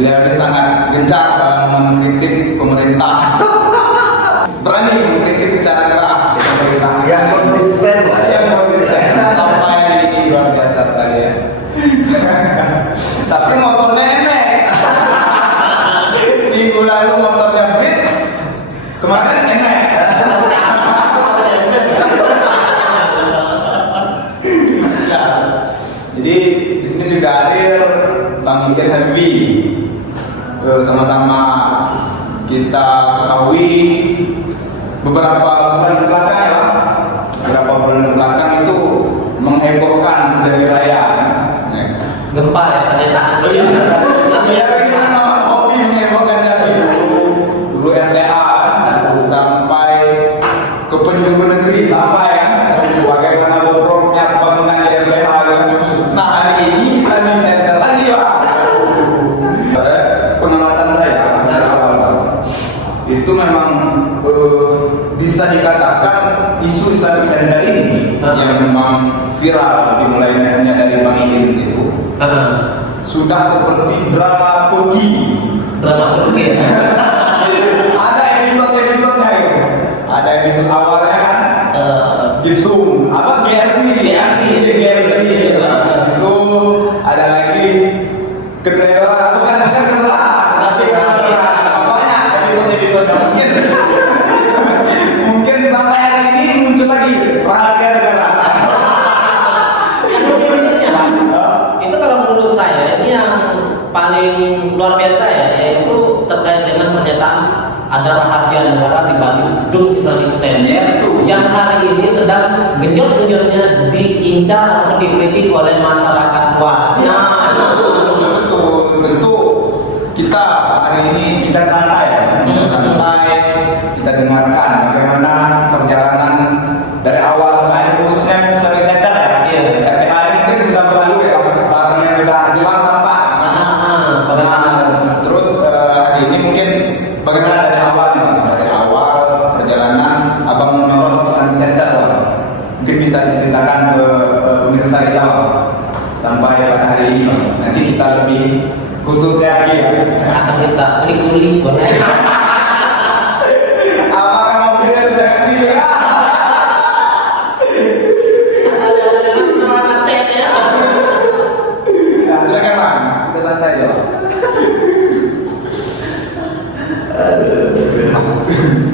Dia sangat gencar dalam mengkritik pemerintah. Berani mengkritik secara keras pemerintah. Yang konsisten lah, Yang konsisten sampai ini luar biasa sekali ya. Tapi motornya enek. Minggu lalu motornya Beat, kemarin enek. Jadi di sini juga hadir Bang Iken Habibie. Sama-sama kita ketahui beberapa bulan belakang ya, beberapa bulan belakang itu menghebohkan sedari raya. Gempa ya ternyata. Ya gimana hobi menghebohkannya dulu RTA lalu sampai ke penjuru negeri sampai ya bagaimana bobroknya bangunan di RTA. Nah hari ini Islamic Center lagi ya. Pengamatan saya itu memang bisa dikatakan isu Islamic Center ini yang memang viral dimulainya dari Bang Iken itu sudah seperti drama Turki. Ada episode-episodenya itu. Ada episode awalnya kan Gibson, apa GRC ya? GRC. Itu ada lagi keteledoran, bukan kesalahan, tapi pokoknya episode mungkin sampai hari ini muncul lagi rahasia negara. Itu kalau menurut saya ini yang paling luar biasa ya, yaitu terkait dengan pernyataan ada rahasia negara di balik gedung Islamic Center yang hari ini sedang genjot-genjotnya diincar atau dikritik oleh masyarakat luas. Tentu kita hari ini bicara santai ya, kita dengarkan bagaimana perjalanan dari awal sampai akhir khususnya Islamic Center ya. RTH ini mungkin sudah berlalu ya, barangnya sudah jelas nampak. Terus hari ini mungkin bagaimana dari awal perjalanan abang menyorot Islamic Center, mungkin bisa diceritakan ke pemirsa kita sampai pada hari ini. Nanti kita lebih khususnya lagi ya. Akan kita ulik-ulik. Apakah mobilnya sudah aktif? Ya, silakan Bang, kita santai aja.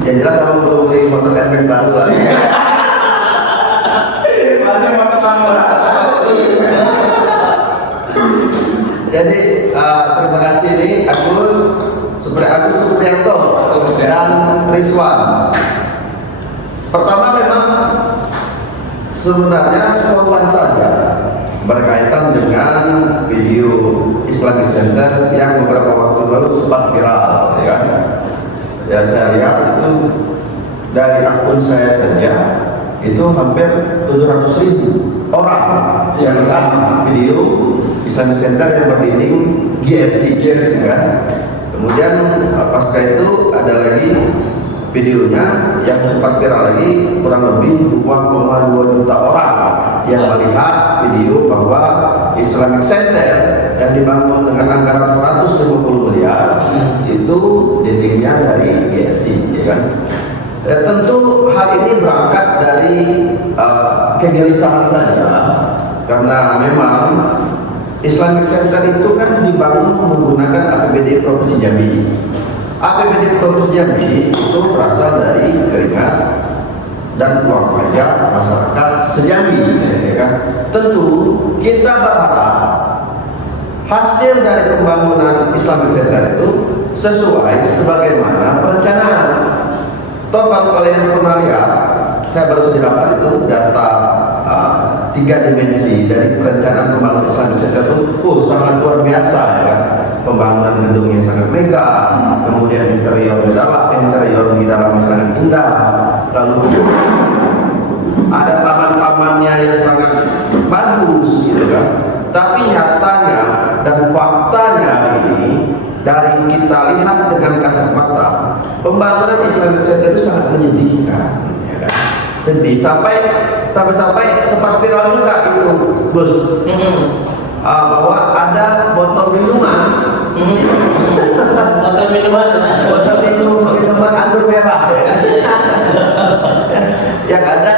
Yang jelas kamu perlu beli motor airbag baru lah. Masih mau ketemu. Jadi terima kasih nih Agus Supriyanto dan Rizwan. Pertama memang sebenarnya spontan saja berkaitan dengan video Islamic Center yang beberapa waktu lalu sempat viral, ya kan? Ya saya lihat itu dari akun saya saja itu hampir 700.000 orang yang melihat video Islamic Center yang berdinding GRC kan. Kemudian pasca itu ada lagi videonya yang sempat viral lagi, kurang lebih 2,2 juta orang yang melihat video bahwa Islamic Center yang dibangun dengan anggaran 150 miliar itu dindingnya dari GRC, ya kan? Tentu hal ini berangkat dari kegelisahan saja, karena memang Islamic Center itu kan dibangun menggunakan APBD Provinsi Jambi. APBD Provinsi Jambi itu berasal dari keringat dan uang pajak masyarakat sejambi, ya kan? Tentu kita berharap hasil dari pembangunan Islamic Center itu sesuai sebagaimana perencanaan. Toh kalau kalian pernah lihat, saya baru saja dapat itu data 3 dimensi dari perencanaan pembangunan Islamic Center itu sangat luar biasa, ya kan? Pembangunan gedungnya sangat megah, kemudian interior di dalamnya sangat indah, lalu ada taman-tamannya yang sangat bagus, gitu kan? Tapi nyatanya dan faktanya ini dari kita lihat dengan kasat mata, pembangunan Islamic Center itu sangat menyedihkan, ya kan? Sedih sampai sempat viral juga itu, Bos. Bahwa ada botol minuman Botol minuman. botol minuman anggur merah ya kan? Yang ada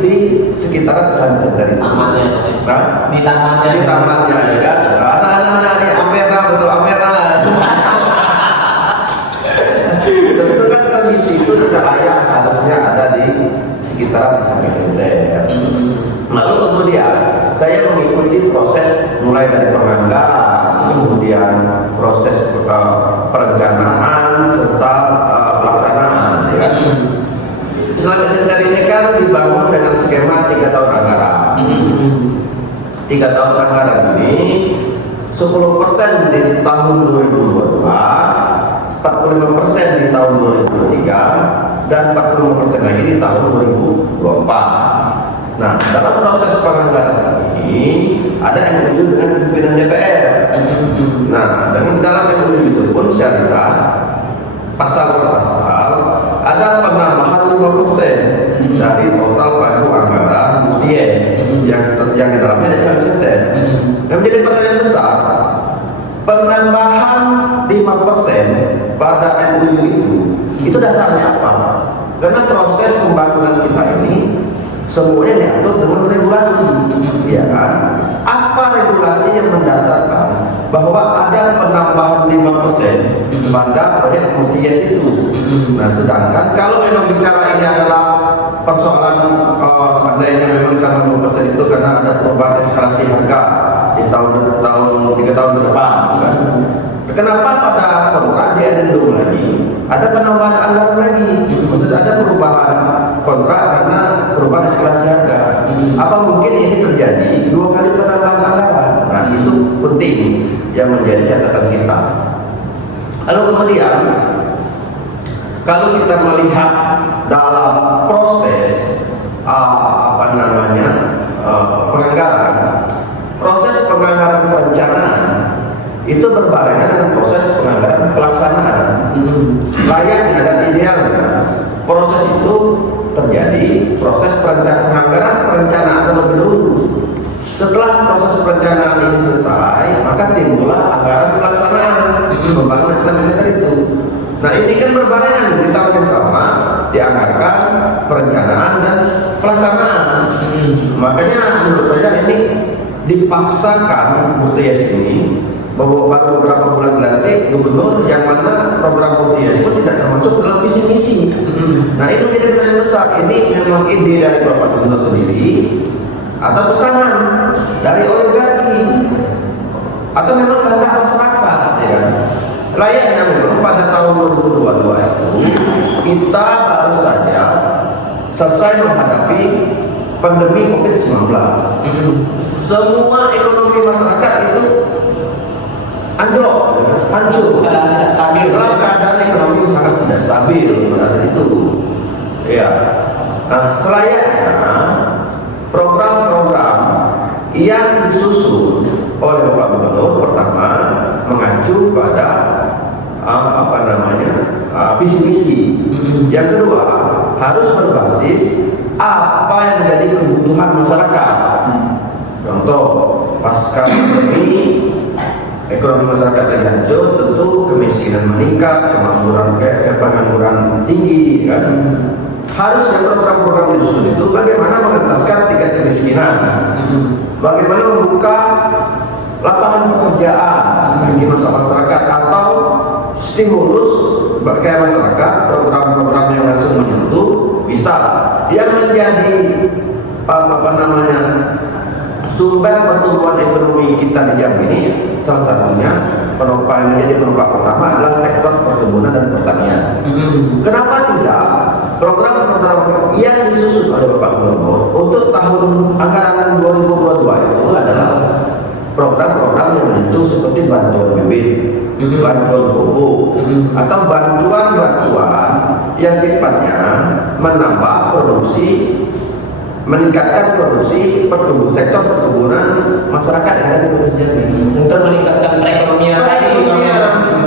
di sekitaran pesantren dari itu. Tamannya. Nah, Di tamannya. di tamannya ya kan? Anak-anak di Ampera, betul Ampera. Tentu kan kondisi itu tidak layak harusnya ada di sekitaran pesantren ya. Lalu kemudian saya mengikuti proses mulai dari penganggaran, kemudian proses perencanaan serta pelaksanaan. Ya. Islamic Center ini kan dibangun dengan skema 3 tahun anggaran. 3 tahun anggaran ini 10% di tahun 2022, 45% di tahun 2023, dan 45% lagi di tahun 2024. Nah, dalam proses penganggaran ini ada MOU dengan pimpinan DPR. Nah, dengan dalam MOU itu pun saya lihat pasal per pasal ada penambahan 5% dari total pagu anggaran UTS yang di dalamnya ada Center. Yang menjadi pertanyaan besar, penambahan 5% pada MOU itu dasarnya apa? Karena proses pembangunan kita ini semuanya diatur dengan regulasi, ya kan? Apa regulasi yang mendasarkan bahwa ada penambahan 5% pada proyek UTS itu? Nah, sedangkan kalau memang bicara ini adalah persoalan seandainya memang ditambah 5% itu karena ada perubahan eskalasi harga di tahun 3 tahun ke depan, kan? Kenapa pada kontrak di adendum lagi ada penambahan anggaran lagi? Maksudnya ada perubahan kontrak karena perubahan eskalasi harga. Apa mungkin ini terjadi 2 kali penambahan anggaran? Nah, itu penting yang menjadi catatan kita. Lalu kemudian kalau kita melihat dalam proses penganggaran, proses penganggaran perencanaan itu berbarengan dengan proses penganggaran pelaksanaan. Layaknya dan idealnya proses itu terjadi proses penganggaran perencanaan terlebih dahulu. Setelah proses perencanaan ini selesai, maka timbullah anggaran pelaksanaan pembangunan Islamic Center itu. Nah, ini kan berbarengan di tahun yang sama dianggarkan perencanaan dan pelaksanaan. Makanya menurut saya ini dipaksakan UTS ini bahwa baru beberapa bulan nanti gubernur yang mana program UTS pun tidak termasuk dalam visi misi. Nah, itu menjadi pertanyaan besar. Ini memang ide dari Bapak Gubernur sendiri atau pesanan dari oligarki atau memang kehendak masyarakat, ya kan? Layaknya memang pada tahun 2022 itu kita baru saja selesai menghadapi pandemi COVID-19. Semua ekonomi masyarakat itu anjlok, hancur, Tidak stabil. dalam keadaan ekonomi sangat tidak stabil pada itu. Ya. Nah, selayaknya program-program yang disusun oleh Bapak Gubernur pertama mengacu pada visi misi. Yang kedua harus berbasis apa yang menjadi kebutuhan masyarakat. Contoh, pasca pandemi ekonomi masyarakat yang hancur, tentu kemiskinan meningkat, pengangguran tinggi, kan? Harusnya program-program disusun itu bagaimana mengentaskan tingkat kemiskinan, bagaimana membuka lapangan pekerjaan bagi masyarakat atau stimulus bagi masyarakat, program-program yang langsung menyentuh bisa yang menjadi sumber pertumbuhan ekonomi kita di Jambi ini. Salah satunya penopang menjadi penopang utama adalah sektor perkebunan dan pertanian. Kenapa tidak program-program yang disusun oleh Bapak Gubernur untuk tahun anggaran 2022 itu adalah program-program yang menyentuh seperti bantuan bibit, bantuan pupuk, atau bantuan-bantuan yang sifatnya menambah produksi, meningkatkan produksi sektor perkebunan masyarakat yang ada di Provinsi Jambi Untuk meningkatkan perekonomian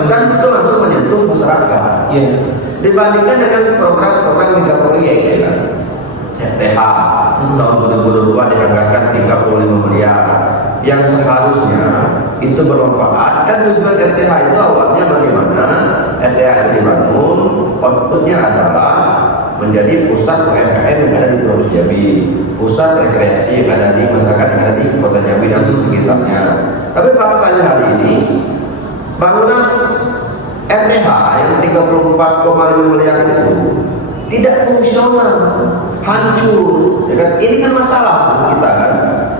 dan itu langsung menyentuh masyarakat. Dibandingkan dengan program-program megaproyek, ya kan? RTH tahun 2022 dianggarkan 35 miliar yang seharusnya itu bermanfaat. Kan tujuan RTH itu awalnya bagaimana RTH itu dibangun, outputnya adalah menjadi pusat UMKM yang ada di Provinsi Jambi, pusat rekreasi yang ada di masyarakat yang ada di Kota Jambi dan sekitarnya. Tapi faktanya hari ini bangunan RTH yang 34,5 miliar itu tidak fungsional, hancur, ya kan? Ini kan masalah kita kan.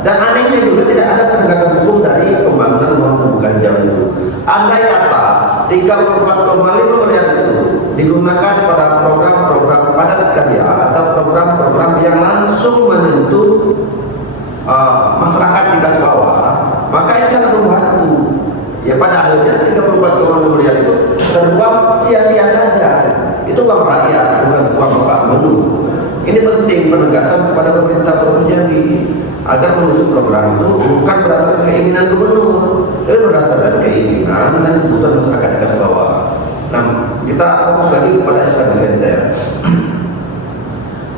Dan anehnya juga tidak ada penegakan hukum dari pembangunan ruang terbuka hijau itu. Andai kata 34,5 miliar itu digunakan pada program-program padat karya atau program-program yang langsung menyentuh masyarakat di kelas bawah, maka itu sangat membantu. Ya pada akhirnya 34,5 miliar itu terbuang sia-sia saja. Itu uang rakyat, bukan uang Pak Menu. Ini penting penegasan kepada pemerintah Provinsi Jambi agar mengusung program itu bukan berdasarkan keinginan gubernur, tapi berdasarkan keinginan dan kebutuhan masyarakat di kelas bawah. Nah, kita fokus lagi kepada SKB saya.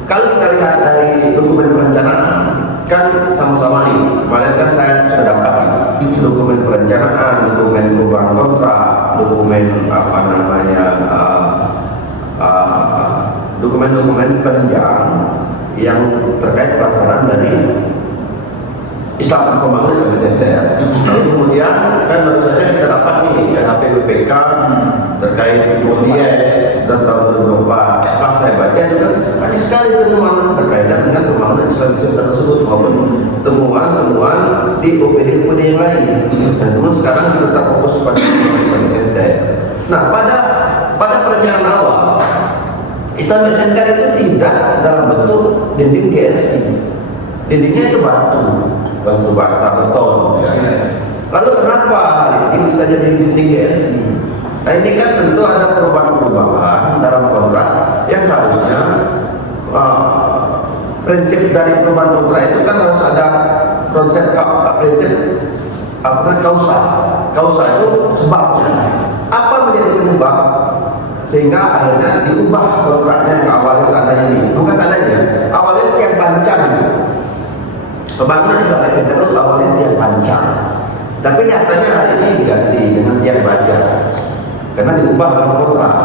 Kalau kita lihat dari dokumen perencanaan, kan sama-sama nih. Kemarin kan saya sudah dapat dokumen perencanaan, dokumen perubahan kontrak, dokumen apa namanya, dokumen-dokumen penunjang yang terkait pelaksanaan dari Islam Pembangunan sampai center. Lalu kemudian kan baru saja kita dapat nih HPBPK terkait ODS dan tahun 2024. Setelah saya baca juga banyak sekali temuan berkaitan dengan pembangunan Islam center tersebut maupun temuan-temuan di OPD-OPD yang lain. Dan namun sekarang kita fokus pada Islam center. Nah, pada perencanaan awal Islam center itu tidak dalam bentuk dinding GRC. Dindingnya itu batu bata beton. Lalu kenapa hari ini bisa jadi dinding GRC? Nah ini kan tentu ada perubahan-perubahan dalam kontrak yang harusnya prinsip dari perubahan kontrak itu kan harus ada prinsip kausa itu sebabnya apa menjadi penyebab sehingga akhirnya diubah kontraknya yang awalnya seadanya ini, bukan seadanya awalnya tiang pancang. Pembangunan Islam Center itu awalnya tiang pancang, tapi nyatanya hari ini diganti dengan tiang baja karena diubah dalam kontrak.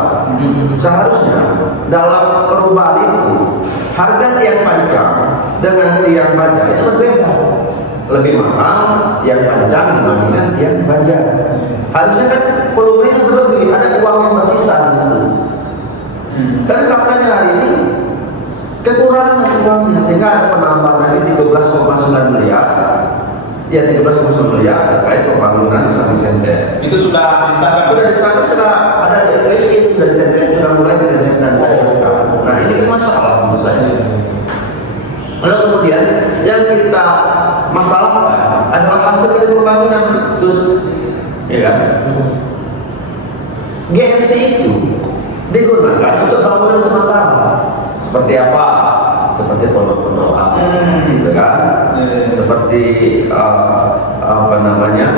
Seharusnya dalam perubahan itu harga tiang pancang dengan tiang baja itu berbeda, lebih mahal tiang pancang dibandingkan tiang baja. Harusnya kan volumenya berlebih, ada uang yang bersisa di situ. Tapi faktanya hari ini kekurangan uangnya sehingga ada penambahan lagi 13,9 miliar. Ya 13,9 miliar terkait pembangunan Islam Center. Itu sudah disahkan. Sudah ada depresi, sudah mulai direncanakan. Nah ini kan masalah menurut saya. Lalu kemudian yang kita masalahkan adalah hasil dari pembangunan terus, ya kan? GRC itu digunakan untuk bangunan sementara. Seperti apa? Seperti pondok-pondok, gitu kan? Seperti apa namanya?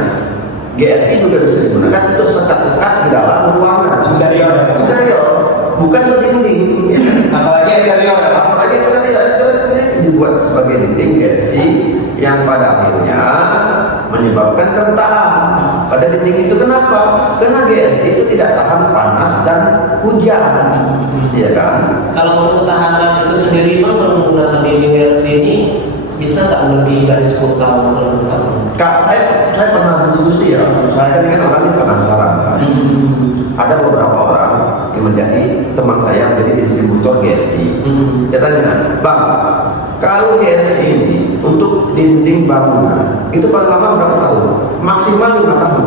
GRC juga bisa digunakan untuk sekat-sekat di dalam ruangan. Interior, bukan untuk dinding. Apalagi eksterior. Dibuat sebagai dinding GRC yang pada akhirnya menyebabkan kerentanan pada dinding itu. Kenapa? Karena GRC itu tidak tahan panas dan hujan, ya kan? Kalau untuk ketahanan itu sendiri, Bang, kalau menggunakan dinding GRC ini bisa tak lebih dari 10 tahun atau 20 tahun? Kak, saya pernah diskusi ya. Saya kan orang ini penasaran. Ada beberapa orang yang menjadi teman saya menjadi distributor GRC. Saya tanya, Bang, kalau GRC ini untuk dinding bangunan itu paling lama berapa tahun? Maksimal 5 tahun.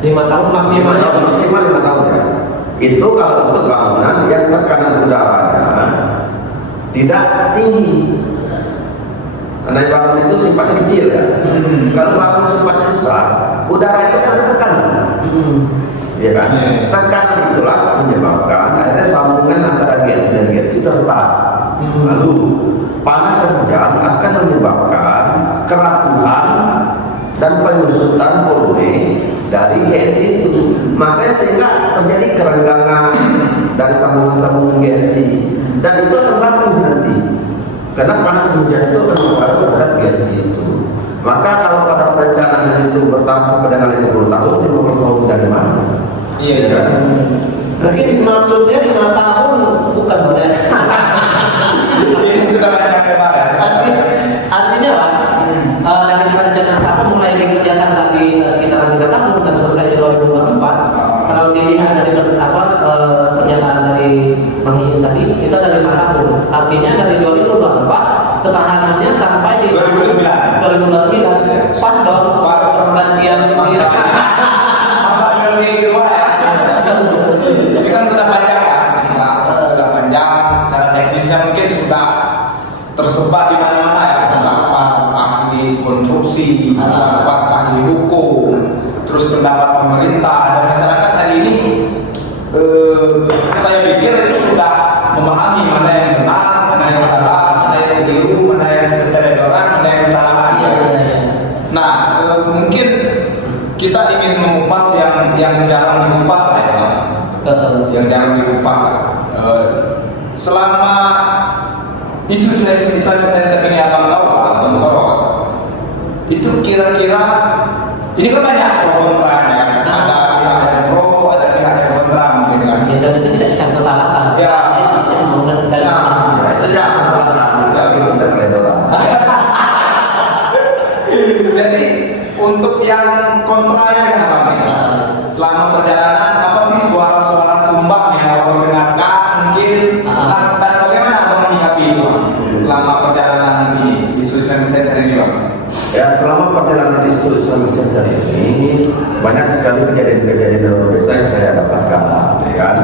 5 tahun maksimal. Maksimal 5 tahun ya. Itu kalau untuk bangunan yang tekanan udaranya tidak tinggi. Karena bangunan itu sifatnya kecil ya. Kalau bangunan sifatnya besar, udara itu kan ada tekanan. Ya kan? Tekanan itulah menyebabkan akhirnya sambungan antara GRC dan GRC itu retak. Lalu panas dan hujan akan menyebabkan kerapuhan dan penyusutan volume dari GRC itu. Makanya sehingga terjadi kerenggangan dari sambungan-sambungan GRC, dan itu akan rapuh nanti karena panas dan hujan itu akan mempengaruhi terhadap GRC itu. Maka kalau pada perencanaan itu bertahap sampai dengan 5 Iya. Ya kan? Mungkin maksudnya 5 tahun bukan boleh. Ini sudah banyak ya. Artinya Pak, dari perencanaan tahun mulai dikerjakan tapi sekitar 3 tahun dan selesai di 2024. Kalau dilihat dari pernyataan dari Bang Iin tadi, kita dari 5 tahun. Artinya dari 2024 ketahanannya sampai di 2029. Pas dong. Pas. Pergantian Masa periode kedua ya. Ini kan sudah panjang ya, bisa sudah panjang. Secara teknisnya mungkin sudah tersebar di mana-mana ya. Pendapat ahli konstruksi, pendapat ahli hukum, terus pendapat pemerintah dan masyarakat hari ini. Saya pikir itu sudah memahami mana yang benar, mana yang salah, mana yang keliru, mana yang keteledoran, mana yang kesalahan. Nah, mungkin kita ingin mengupas yang jarang dikupas lah ya, yang jarang dikupas lah. Selama isu Islamic Center ini abang tahu abang sorot, itu kira-kira ini kan banyak pro kontra ya kan? Ada pihak yang pro, ada pihak yang kontra mungkin kan. dan itu tidak bisa kesalahan. Ya. Nah, itu ya masalah tapi kita keledoran. Jadi untuk yang kontranya kenapa nih? Selama perjalanan apa sih suara-suara sumbang yang abang dengarkan mungkin dan bagaimana abang menyikapi itu Bang? Selama perjalanan ini isu Islamic Center ini Bang? Ya, selama perjalanan isu Islamic Center ini banyak sekali kejadian-kejadian dalam desa yang saya dapatkan, ya kan?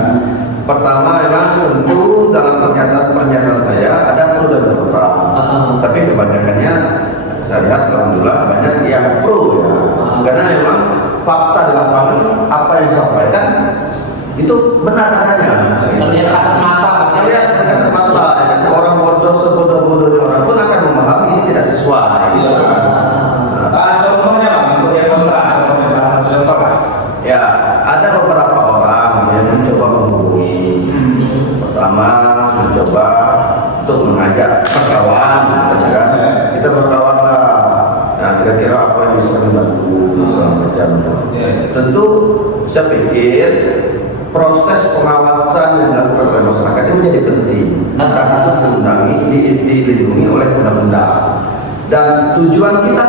Pertama, memang tentu dalam pernyataan saya ada pro dan kontra, tapi kebanyakannya saya lihat alhamdulillah banyak yang pro ya, karena memang fakta di lapangan apa yang disampaikan itu benar adanya. Terlihat kasat mata. Terlihat kasat mata. Orang bodoh sebodoh-bodohnya orang pun akan memahami ini tidak sesuai. Contohnya Bang, untuk yang kontra, contohnya salah satu contoh Bang. Ya, ada beberapa orang yang mencoba menghubungi. Pertama, mencoba untuk mengajak perkawan, kan? Kita berkawan lah. Nah, kira-kira apa yang bisa kami bantu selama perjalanan? Tentu, saya pikir proses pengawasan yang dilakukan oleh masyarakat ini menjadi penting. Karena itu dilindungi oleh undang-undang. Dan tujuan kita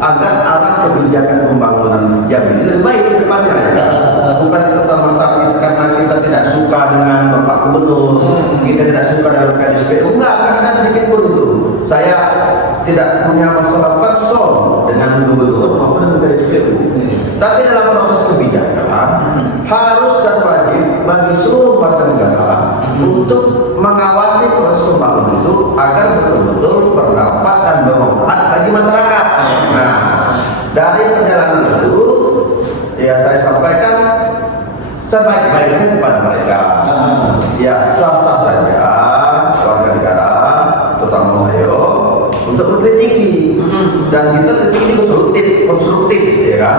agar arah kebijakan pembangunan Jambi lebih baik ke depannya. Bukan serta-merta karena kita tidak suka dengan Bapak Gubernur, kita tidak suka dengan KSPU. Enggak sedikit pun itu. Saya tidak punya masalah person dengan Gubernur maupun dengan KSPU. Tapi dalam proses kebijakan harus dan wajib bagi seluruh warga negara untuk mengawasi proses pembangunan itu agar betul-betul berdampak dan bermanfaat bagi masyarakat. Nah, dari perjalanan itu, ya saya sampaikan sebaik-baiknya kepada mereka. Ya sah-sah saja warga negara, terutama saya, untuk mengkritiki. Dan kita kritik konstruktif, ya kan?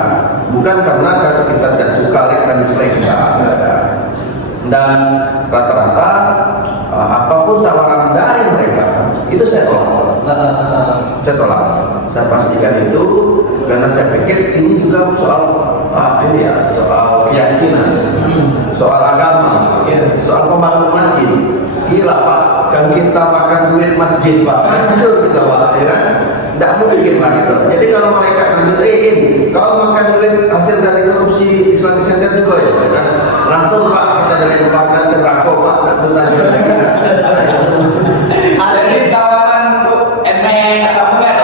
Bukan karena kita tidak suka dan dislike, tidak ada. Dan rata-rata apapun tawaran dari mereka itu saya tolak. Saya pastikan itu karena saya pikir ini juga soal soal keyakinan, soal agama, soal pembangunan masjid. Gila Pak, kan kita makan duit masjid Pak, hancur kita Pak, ya kan? Tidak mungkin lah gitu. Jadi kalau mereka menunjukin, kalau makan duit hasil dari korupsi Islamic Center juga ya kan? Langsung Pak kita dilemparkan ke neraka Pak, tidak benar. Ada di tawaran untuk emek atau enggak?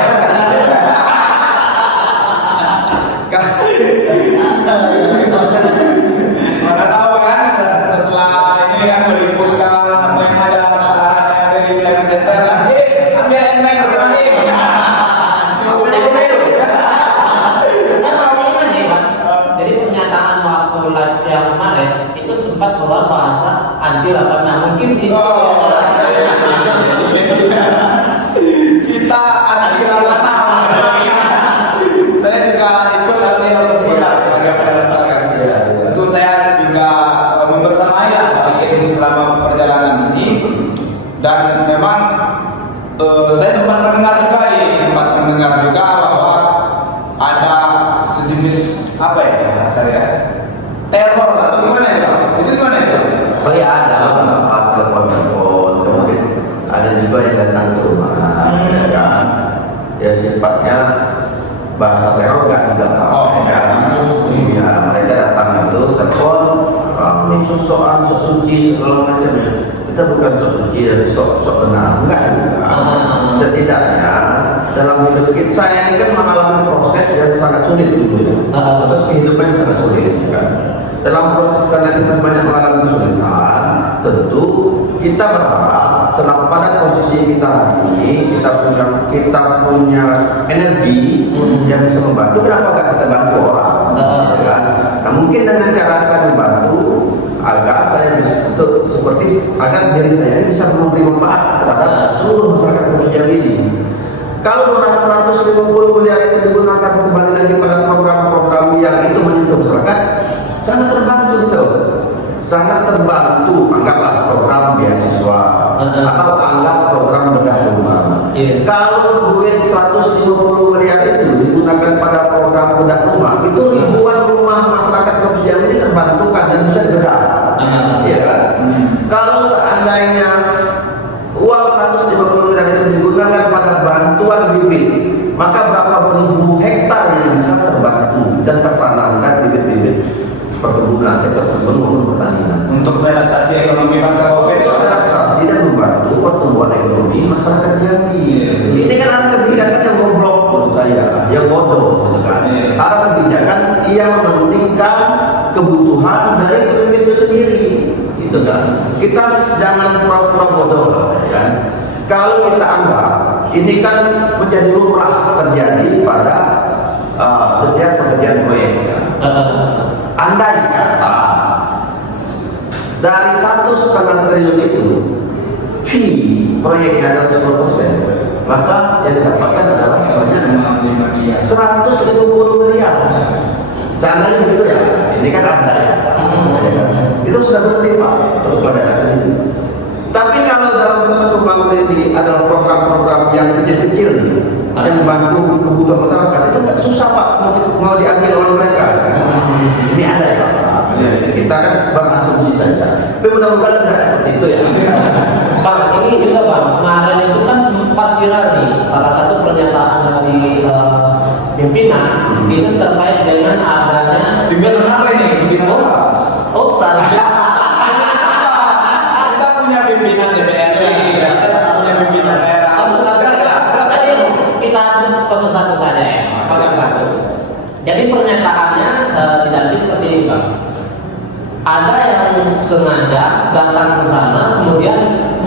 Mana tahu kan setelah ini kan meliputan apa yang ada kesalahan yang ada di Islamic Center kan? Ambil emek ke lagi. Jadi pernyataan waktu live yang kemarin itu sempat keluar bahasa anti lapangan. Nah, mungkin itu Kita anti lapangan. Saya juga ikut arti lapangan sebagai pendatang. Tentu saya juga membersamai aktivitas selama perjalanan ini dan memang saya sempat mendengar juga bahwa ada sejenis apa ya bahasa ya teror ya sifatnya bahasa teror nggak juga. Ya, mereka datang itu telepon, ini sok-sokan, sok suci segala macam. Kita bukan sok suci dan sok benar, enggak juga. Setidaknya dalam hidup kita, saya ini kan mengalami proses yang sangat sulit dulu ya. Terus kehidupan yang sangat sulit kan. Dalam proses karena kita banyak mengalami kesulitan, tentu kita berharap setelah pada posisi kita hari ini kita punya energi yang bisa membantu. Kenapa gak kita bantu orang? Ya kan? Nah, mungkin dengan cara saya membantu agar saya bisa seperti agar diri saya ini bisa memberi manfaat terhadap seluruh masyarakat Kepulauan Jambi ini. Kalau 150 miliar itu digunakan kembali lagi pada program-program yang itu menyentuh masyarakat, sangat terbantu gitu. Sangat terbantu, anggaplah program beasiswa atau anggap program bedah rumah. Kalau duit 150 miliar itu digunakan pada program bedah rumah, itu ribuan rumah masyarakat Kepulauan Jambi ini terbantukan dan bisa bedah. Iya kan? Kalau seandainya uang 150 miliar itu digunakan pada bantuan bibit, maka berapa ribu hektar yang bisa terbantu dan tertanamkan bibit-bibit perkebunan, perkebunan pertanian Untuk relaksasi ekonomi pasca COVID itu relaksasi dan membantu pertumbuhan ekonomi masyarakat Jambi. Ini kan ada kebijakan yang goblok menurut saya, yang bodoh, gitu kan? Ada kebijakan yang mementingkan kebutuhan dari pemimpin itu sendiri, gitu kan? Kita jangan pura-pura bodoh, kan? Kalau kita anggap ini kan menjadi lumrah terjadi pada setiap pekerjaan proyek, kan? Andai kata dari 1,5 triliun itu fee proyeknya adalah 10%, maka yang didapatkan adalah sebanyak 150 miliar. Seandainya begitu ya, ini kan andai ya. Itu sudah bersih Pak untuk daerah ini. Tapi kalau dalam proses pembangunan ini adalah program-program yang kecil-kecil yang membantu kebutuhan masyarakat, itu nggak susah Pak mau diambil oleh mereka. Ini ada ya Pak. Kita kan berasumsi saja. Tapi mudah-mudahan tidak seperti itu ya. Bang, ini juga Bang, kemarin itu kan sempat viral nih salah satu pernyataan dari pimpinan itu terkait dengan adanya pimpinan apa ini? Pimpinan apa? Oh, salah. Kita punya pimpinan DPRD, kita punya pimpinan daerah. Jadi kita satu saja ya. Jadi pernyataannya tidak lebih seperti ini Bang. Ada yang sengaja datang ke sana kemudian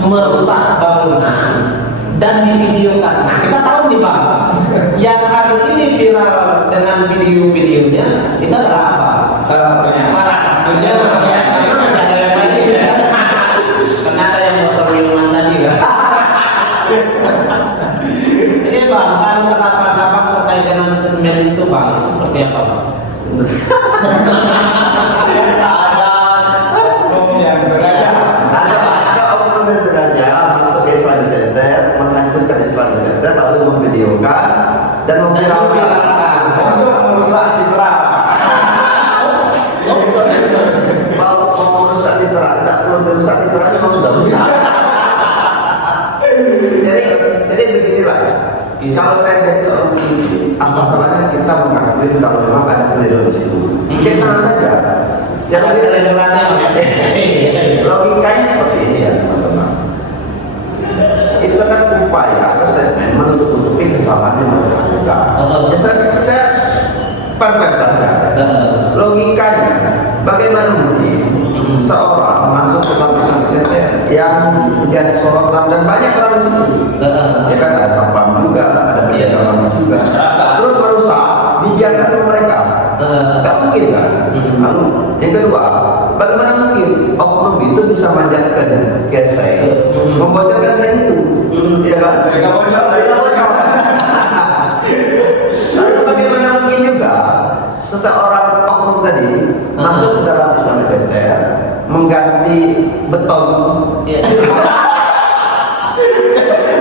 merusak bangunan dan divideokan. Nah kita tahu nih Bang, yang hari ini viral dengan video-videonya itu adalah apa? Salah satunya Karena ada yang lain ya. Karena ada yang motor minuman tadi kan. Ini Bang, kan kenapa terkait dengan statement itu Bang? Itu seperti apa Bang? Ada oknum yang sengaja masuk ke Islamic Center, menghancurkan Islamic Center, lalu memvideokan dan memviralkan untuk merusak citra. Mau merusak citra, tidak perlu merusak citra, memang sudah rusak. Jadi beginilah. Kalau saya jadi seorang pemimpin, apa salahnya kita mengakui kalau memang ada keliru di situ? Bijaksana saja. Jangan kelebihannya Logikanya seperti ini ya teman-teman. Itu kan upaya atau statement menutup-tutupi kesalahan yang mereka lakukan. Ya, saya perfect saja. Logikanya, bagaimana mungkin seorang masuk ke dalam Islamic Center yang menjadi sorotan dan banyak orang di situ. Ya kan ada sampah juga, ada penjagaan juga. Terus merusak, dibiarkan ke mereka. Tidak mungkin kan? Lalu yang kedua, bagaimana mungkin oknum itu bisa manjatkan saya, membocorkan saya itu? Ya kan? Saya nggak bocor. Lalu bagaimana mungkin juga seseorang oknum tadi masuk ke dalam Islamic Center mengganti beton,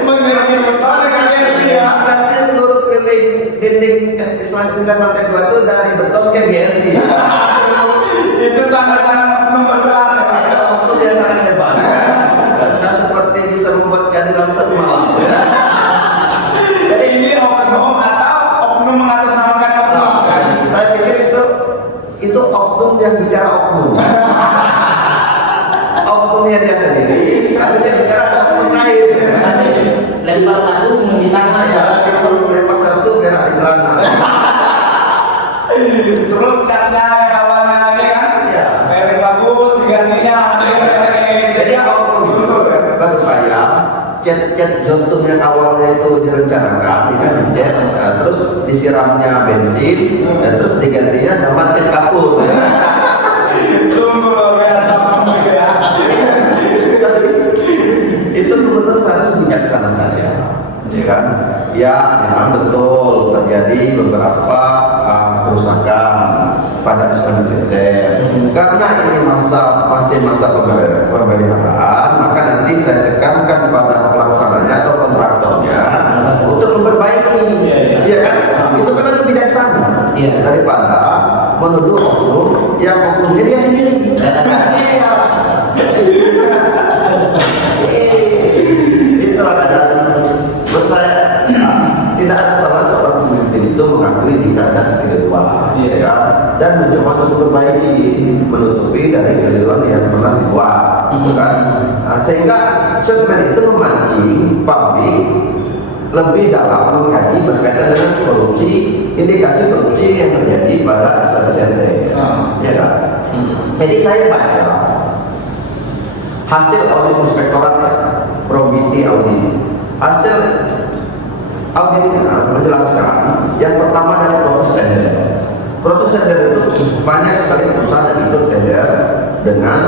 Mengganti beton dengan GSI ya. mengganti seluruh dinding Islamic Center lantai 2 itu dari beton ke GSI. Itu sangat-sangat oknum berkelas. Oknum yang sangat hebat dan seperti bisa membuat jadi dalam satu malam. Jadi ini oknum jet Jotun yang awalnya itu direncanakan, kan jet, terus disiramnya bensin, terus digantinya sama jet kapur. Sungguh luar biasa gitu ya. Itu gubernur seharusnya bijaksana saja, ya kan? Ya memang betul terjadi beberapa kerusakan pada Islamic Center. Karena ini masih masa pemeliharaan, maka nanti saya tekankan pada pelaksananya atau kontraktornya untuk memperbaiki, ya kan? Itu kan lebih bijaksana daripada menuduh oknum yang oknumnya dia sendiri. Itulah keadaan. Menurut saya tidak ada salah seorang pemimpin itu mengakui jika ada kekeliruan, ya kan? Dan mencoba untuk memperbaiki, menutupi dari kekeliruan yang pernah dibuat, gitu kan? Sehingga segmen itu memancing publik lebih dalam mengkaji berkaitan dengan korupsi, indikasi korupsi yang terjadi pada Islamic Center, ya kan? Jadi saya baca hasil audit inspektorat Probity Audit. Hasil auditnya menjelaskan yang pertama dari proses tender. Proses tender itu banyak sekali perusahaan yang ikut tender dengan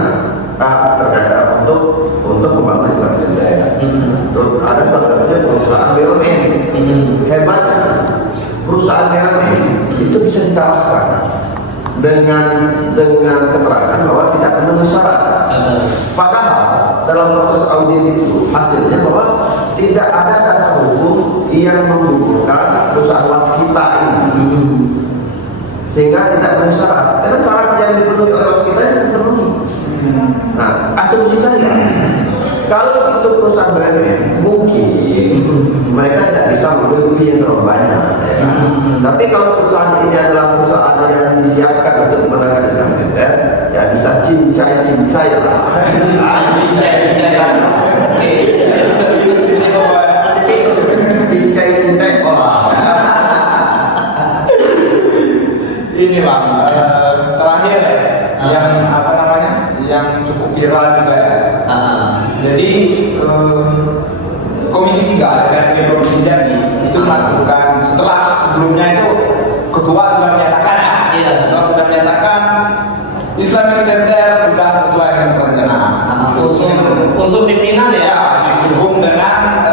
untuk membangun Islamic Center. Terus ada salah satunya perusahaan BUMN. Hebat perusahaan BUMN itu bisa dikalahkan dengan keterangan bahwa tidak memenuhi syarat. Padahal dalam proses audit itu hasilnya bahwa tidak ada dasar hukum yang menggugurkan perusahaan waskita ini, sehingga tidak memenuhi syarat. Karena syarat yang dipenuhi oleh waskita yang terpenuhi. Nah, asumsi saya kalau itu perusahaan BUMN mungkin mereka tidak bisa membeli yang terlalu banyak, ya kan? Tapi kalau perusahaan ini adalah perusahaan yang disiapkan untuk menangani Islamic Center, ya bisa cincai lah. Cincai olah. Ini bang, terakhir yang apa namanya, yang cukup viral juga ya. Jadi Komisi 3 dari Provinsi Jambi itu melakukan sebelumnya itu ketua sudah menyatakan Islamic Center sudah sesuai dengan perencanaan. Unsur pimpinan ya, didukung dengan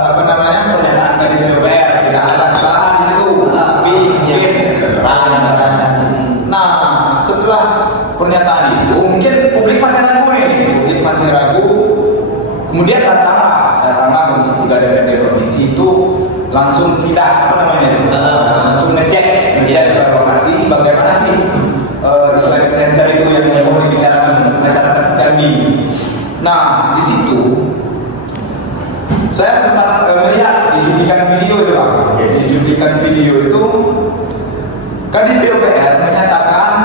apa namanya, pernyataan dari DPR, tidak ada kesalahan di situ, tapi nah setelah pernyataan itu mungkin publik masih ragu, kemudian datanglah Komisi 3 DPRD provinsi itu langsung sidak, langsung ngecek informasi bagaimana sih Islamic Center itu yang mau dibicarakan masyarakat kami. Nah di situ saya sempat melihat di cuplikan video itu Kadis PUPR menyatakan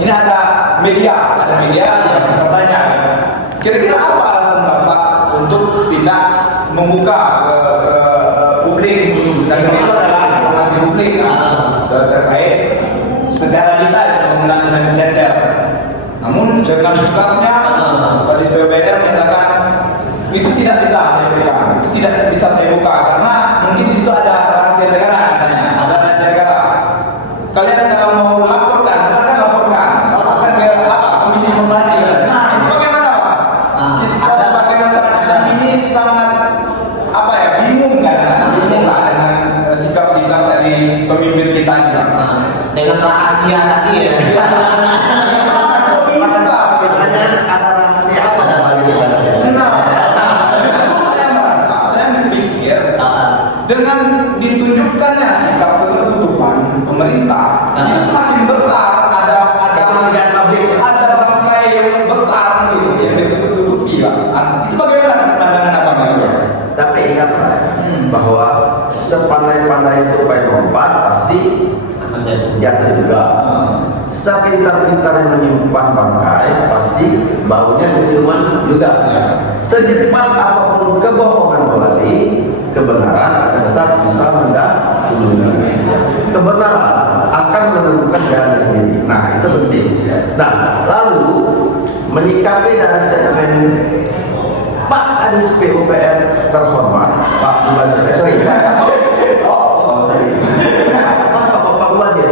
ini ada media yang bertanya, kira-kira apa alasan Bapak untuk tidak membuka ke publik, sedangkan itu adalah informasi publik terkait secara detail penggunaan Islamic Center. Namun dengan tugasnya Kadis PUPR menyatakan itu tidak bisa saya buka, karena mungkin di situ ada rahasia negara katanya, ada rahasia negara. Kalian kalau mau laporkan, silakan laporkan ke Komisi Informasi. Nah, itu bagaimana Pak? Kita sebagai masyarakat ini sangat bingung kan? Bingung lah dengan sikap-sikap dari pemimpin kita ini. Dengan rahasia tadi ya. Kok bisa? Ada rahasia apa dalam Islamic Center? Saya berpikir dengan ditunjukkannya sikap ketertutupan pemerintah, itu semakin besar ada bangkai yang besar gitu yang ditutup-tutupi lah. Itu bagaimana pandangan apa gitu? Tapi ingatlah bahwa sepandai-pandai tupai lompat pasti jatuh juga. Sepintar-pintar menyimpan bangkai pasti baunya keciuman juga. Secepat apapun kebohongan berlari, kebenaran akan tetap bisa mendahului. Kebenaran akan menemukan jalan sendiri. Nah itu penting. Nah lalu menyikapi dari statement Pak Kadis PUPR terhormat Pak Mubazir, Pak Mubazir,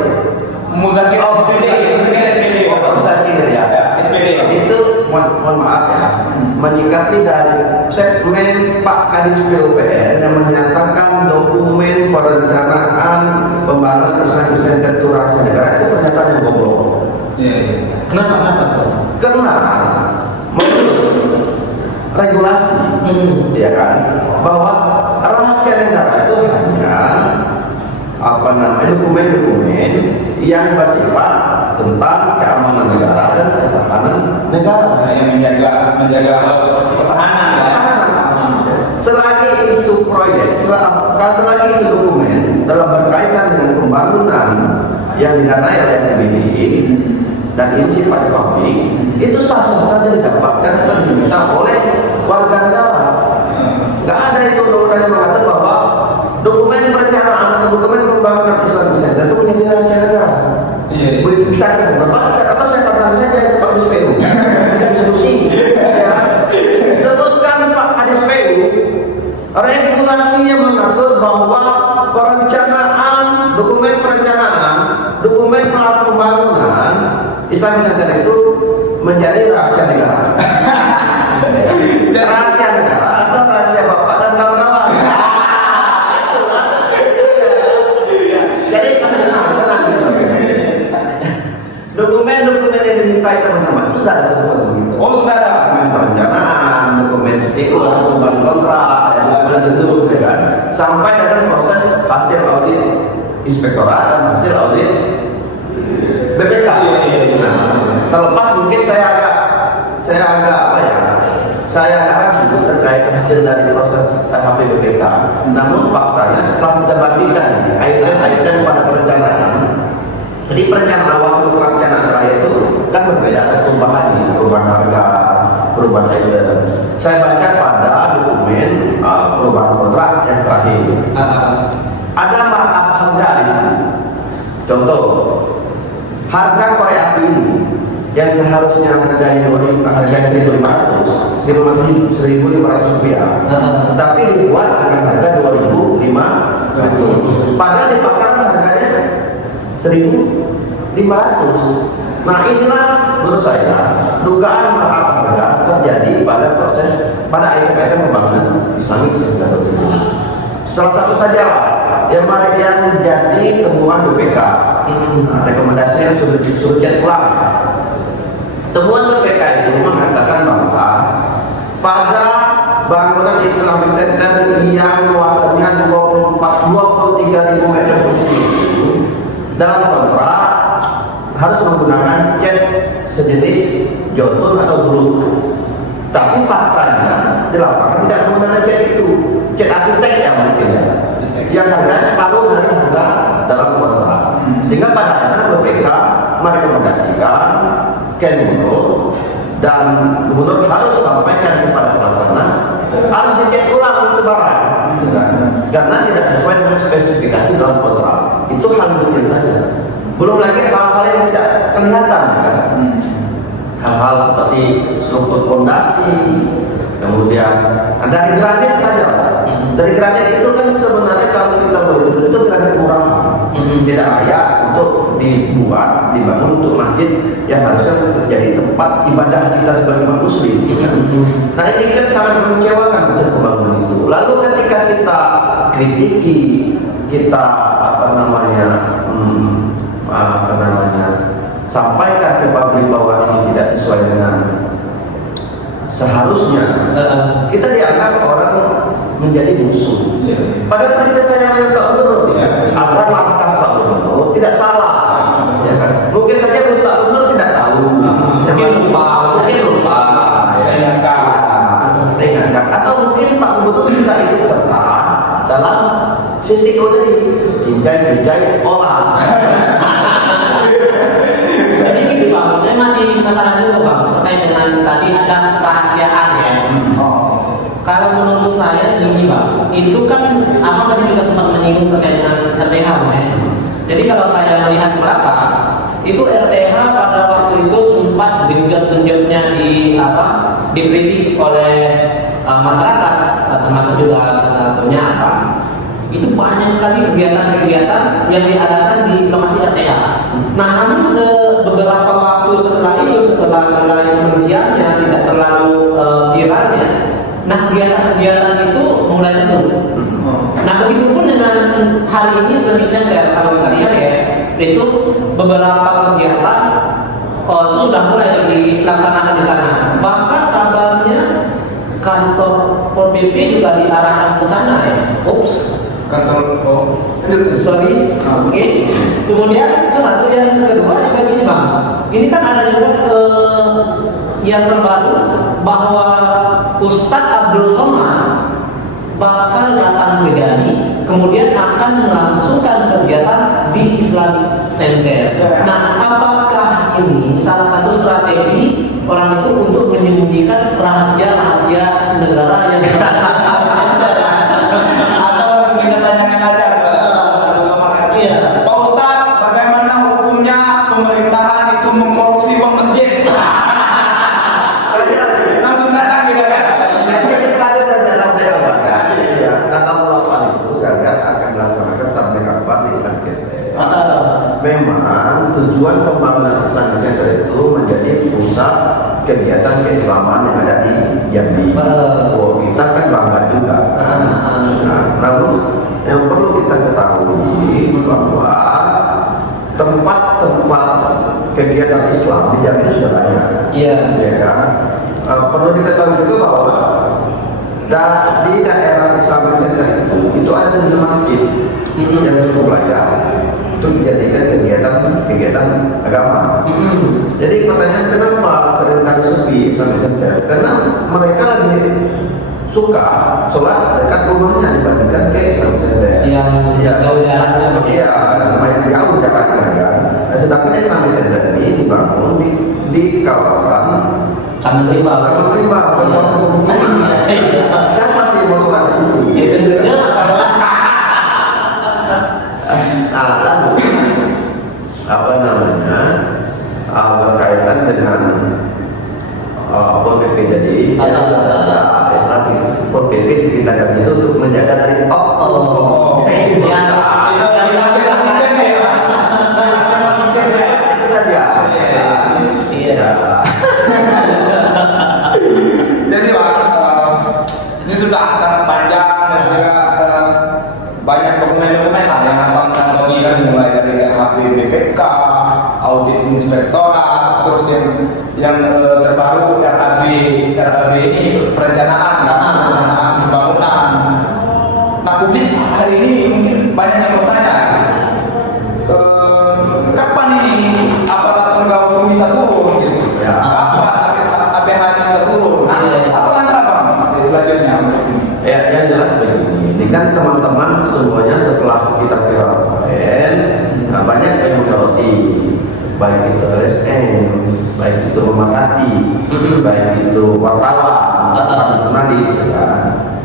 Muzakir SPD, Pak Mubazir ya, SPD. itu mohon maaf ya, menyikapi dari statement Pak Kadis PUPR yang menyatakan dokumen perencanaan pembangunan Islamic Center itu rahasia negara itu pernyataan yang goblok. Kenapa? Karena menurut regulasi, ya kan, bahwa rahasia negara itu hanya dokumen-dokumen yang bersifat tentang keamanan negara dan ketahanan negara. Yang menjaga pertahanan. Selagi itu proyek, selagi itu dokumen dalam berkaitan dengan pembangunan yang didanai oleh NBI dan ini sifat publik, itu sah-sah saja didapatkan dan diminta oleh warga negara. Nggak ada itu undang-undang yang mengatakan bahwa dokumen perencanaan atau dokumen pembangunan Islamic Center itu menjadi rahasia negara. Bisa kita berdebat atau saya katakan saja itu Pak Kadis PU diskusi. Ya. Sebutkan Pak Kadis PU, regulasinya mengatur bahwa dokumen perencanaan, dokumen pembangunan Islamic Center itu menjadi rahasia negara. Rahasia negara atau rahasia bapak dan kawan-kawan. Jadi tenang. Dokumen-dokumen yang dimintai teman-teman itu sudah ada semua begitu. Oh, sudah ada. Dokumen perencanaan, dokumen sisiko, dokumen kontrak, dokumen dulu, ya kan? Sampai dengan proses hasil audit inspektorat dan hasil audit BPK. Terlepas mungkin saya agak ragu terkait hasil dari proses HPBPK. Namun faktanya setelah kita bandingkan item pada perencanaan, jadi perencanaan awal untuk perencanaan terakhir itu kan berbeda, ada perubahan harga, perubahan item. Saya baca pada dokumen perubahan kontrak yang terakhir. Ada markup harga di situ. Contoh, harga korek api yang seharusnya harganya 1.500 rupiah, tapi dibuat dengan harga 2.500. Padahal di pasaran harganya 1.500. Nah inilah menurut saya dugaan markup harga terjadi pada item pembangunan Islamic Center. Salah satu saja yang menjadi temuan BPK. Rekomendasinya sudah cek ulang. Temuan BPK itu mengatakan bahwa pada bangunan Islamic Center yang luasnya 23.000 meter persegi dalam kontrak harus menggunakan cat sejenis jotun atau bulu. Tapi faktanya di lapangan tidak menggunakan cat itu, cat arsitek yang mungkin yang harganya separuh dari harga dalam kontrak. Sehingga pada akhirnya BPK merekomendasikan Gubernur dan Gubernur harus sampaikan kepada pelaksana harus dicek ulang itu barang, karena tidak sesuai dengan spesifikasi dalam kontrak. Itu hal mungkin saja. Belum lagi hal-hal yang tidak kelihatan, kan? Hal-hal seperti struktur fondasi, kemudian dari granit saja. Dari granit itu kan sebenarnya kalau kita beruntung itu granit murah, tidak layak untuk dibangun untuk masjid yang harusnya menjadi tempat ibadah kita sebagai umat muslim. Nah ini kan sangat mengecewakan hasil pembangunan itu. Lalu ketika kita kritiki, kita sampaikan ke publik bahwa ini tidak sesuai dengan seharusnya, kita dianggap orang menjadi musuh. Padahal ketika saya dengan Pak Gubernur, agar langkah Pak Gubernur tidak salah, ya kan? Mungkin saja Pak Gubernur tidak tahu, mungkin lupa, atau mungkin Pak Gubernur juga ikut serta dalam sisi kode cincai olah. Jadi gini Bang, saya masih penasaran juga Bang terkait dengan tadi ada kerahasiaan ya. Kalau menurut saya gini Bang, itu kan Abang tadi juga sempat menyinggung terkait dengan RTH ya. Jadi kalau saya melihat ke belakang, itu RTH pada waktu itu sempat genjot-genjotnya dikritik oleh masyarakat, termasuk juga salah satunya apa? Itu banyak sekali kegiatan-kegiatan yang diadakan di lokasi RTA. Nah, namun beberapa waktu setelah itu, setelah mulai pendiamnya tidak terlalu viralnya, nah kegiatan-kegiatan itu mulai menurun. Nah, begitu pun dengan hari ini Islamic Center, kalau kita lihat ya, itu beberapa kegiatan itu sudah mulai dilaksanakan di sana. Bahkan kabarnya kantor Pol PP juga diarahkan ke sana ya. Kantor Sorry, oke. Kemudian satu yang kedua juga gini bang, ini kan ada juga yang terbaru bahwa Ustadz Abdul Somad bakal datang ke Gani, kemudian akan melangsungkan kegiatan di Islamic Center. Nah, apakah ini salah satu strategi orang itu untuk menyembunyikan rahasia-rahasia negara yang atau langsung kita tanyakan aja ke Abdul Somad. Iya. Pak Ustadz, bagaimana hukumnya pemerintahan itu mengkorupsi uang masjid? Langsung datang gitu kan? Ada jalan apa kan? Ya, tanggal 8 itu saya lihat akan melaksanakan tabligh akbar di Islamic Center. Memang tujuan pembangunan Islamic Center itu menjadi pusat kegiatan keislaman yang ada di Jambi. Oh, kita kan bangga juga. Nah, namun yang perlu kita ketahui bahwa tempat-tempat kegiatan Islam di Jambi sudah banyak. Iya. Ya kan? Perlu diketahui juga bahwa di daerah Islamic Center itu ada 7 masjid yang cukup layak untuk dijadikan kegiatan agama. Jadi pertanyaan kenapa seringkali sepi Islamic Center? Karena mereka lebih suka sholat dekat rumahnya dibandingkan ke Islamic Center. Yang jauh jaraknya. Iya, lumayan jauh jaraknya kan. Nah, sedangkan Islamic Center ini dibangun di kawasan Taman Rimba. Taman Rimba, kawasan pemukiman. Saya masih mau sholat di situ. Ya tentunya. Nah, lalu apa namanya berkaitan dengan Pol PP jadi Islamic Pol PP dipindahkan itu untuk menjaga dari itu saja. Iya. Jadi Pak, ini sudah sangat panjang dan juga banyak dokumen-dokumen lah yang abang bagikan, mulai dari HPBPK, audit inspektorat, terus yang terbaru RAB ini perencanaan pembangunan. Nah, publik hari ini mungkin banyak yang bertanya, kapan ini aparat penegak hukum bisa turun? Gitu. Ya. Kapan APH bisa turun? Apa langkah bang selanjutnya untuk ini? Ya, yang jelas begini, ini kan teman-teman semuanya setelah kita viral kemarin, banyak yang menyoroti, baik itu LSM, baik itu Memakati, baik itu wartawan, jurnalis, ya kan?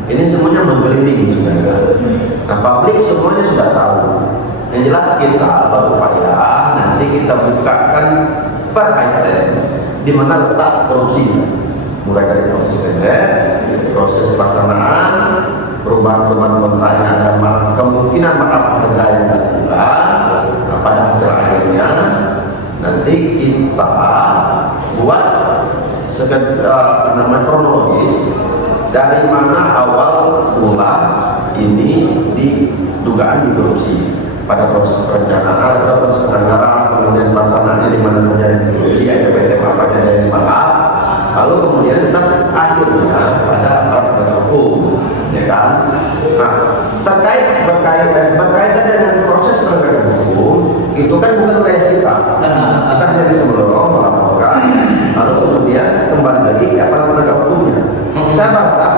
Ini semuanya menggelinding sudah. Nah, publik semuanya sudah tahu. Yang jelas kita berupaya nanti kita bukakan per item di mana letak korupsinya, mulai dari proses tender, proses pelaksanaan, perubahan-perubahan kontrak yang ada, kemungkinan maaf harga yang dilakukan. Nah, pada hasil akhirnya nanti kita buat nama kronologis dari mana awal mula ini dugaan korupsi pada proses perencanaan, pada proses anggaran, kemudian pelaksanaannya di mana saja yang korupsi, ada PT apa saja yang dimaaf, lalu kemudian kita akhirnya pada aparat penegak hukum, ya kan? Nah, berkaitan dengan proses penegakan hukum itu kan bukan wilayah kita. Kita hanya bisa mendorong, melaporkan, lalu kemudian kembali lagi ke aparat penegak hukumnya. Saya berharap